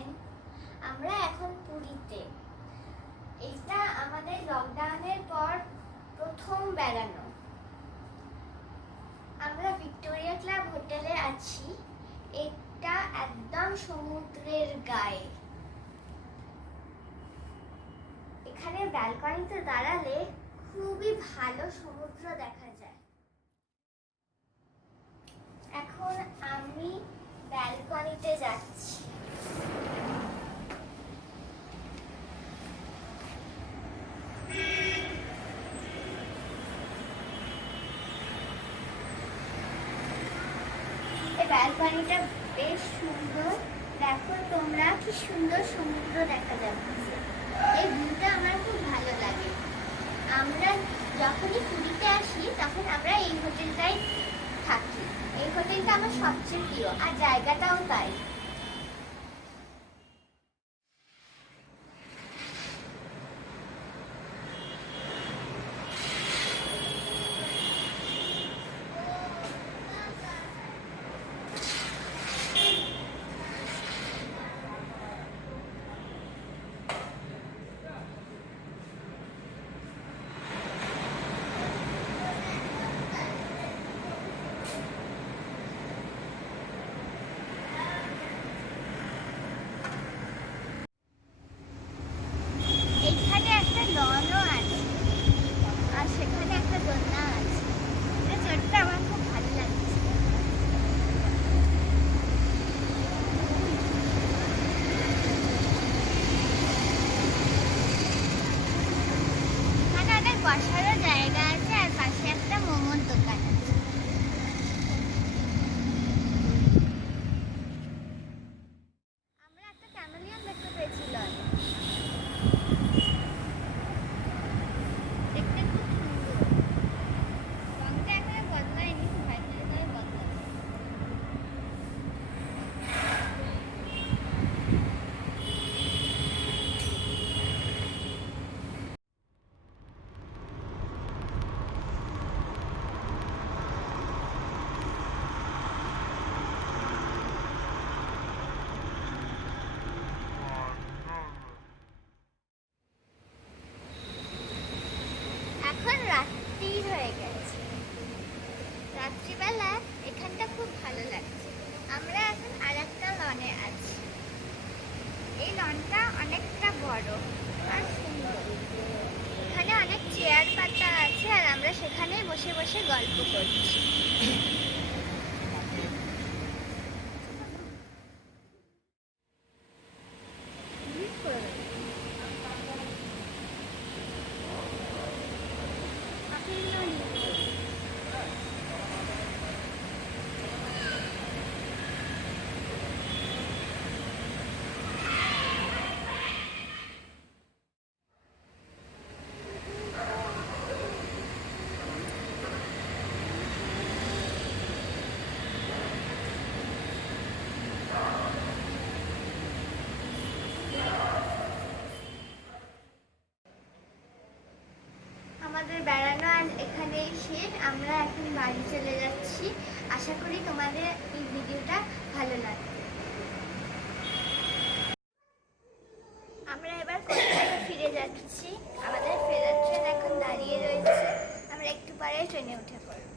আছেন? আমরা এখন পুরীতে। এটা আমাদের লকডাউনের পর প্রথম বেড়ানো। আমরা ভিক্টোরিয়া ক্লাব হোটেলে আছি। এটা একদম সমুদ্রের গায়ে। এখানে ব্যালকনিতে দাঁড়ালে খুবই ভালো সমুদ্র দেখা যায়। এখন আমি ব্যালকনিতে যাচ্ছি। এই ব্যালকনিটা বেশ সুন্দর। দেখো তোমরা, কি সুন্দর সমুদ্র দেখা যাচ্ছে। এই ভিউটা আমার খুব ভালো লাগে। আমরা যখনই পুরীতে আসি তখন আমরা এই হোটেলটাই থাকি। এই হোটেলটা আমার সবচেয়ে প্রিয়, আর জায়গাটাও তাই। এখানে একটা লনও আছে, আর সেখানে একটা দোলনা আছে। এটা চড়তে আমার খুব ভালো লাগছে। এখানে অনেক বসারও জায়গা আছে, আর পাশে একটা মোমোর দোকান আছে। আমরা একটা ক্যামেলিয়ন দেখতে পেয়েছিলাম। দেখতে খুব সুন্দর। রংটা এখনো বদলায়নি, ফাইনালি তবে বদলাবে। এখন রাত্রি হয়ে গেছে। রাত্রিবেলা এখানটা খুব ভালো লাগছে। আমরা এখন আর একটা লনে আছি। এই লনটা অনেকটা বড় আর সুন্দর। এখানে অনেক চেয়ার পাতা আছে, আর আমরা সেখানে বসে বসে গল্প করছি। আমাদের বেড়ানো আজ এখানেই শেষ। আমরা এখন বাড়ি চলে যাচ্ছি। আশা করি তোমাদের এই ভিডিওটা ভালো লাগবে। আমরা এবার কলকাতায় ফিরে যাচ্ছি। আমাদের ফেরার ট্রেন এখন দাঁড়িয়ে রয়েছে। আমরা একটু পরে ট্রেনে উঠে পড়ব।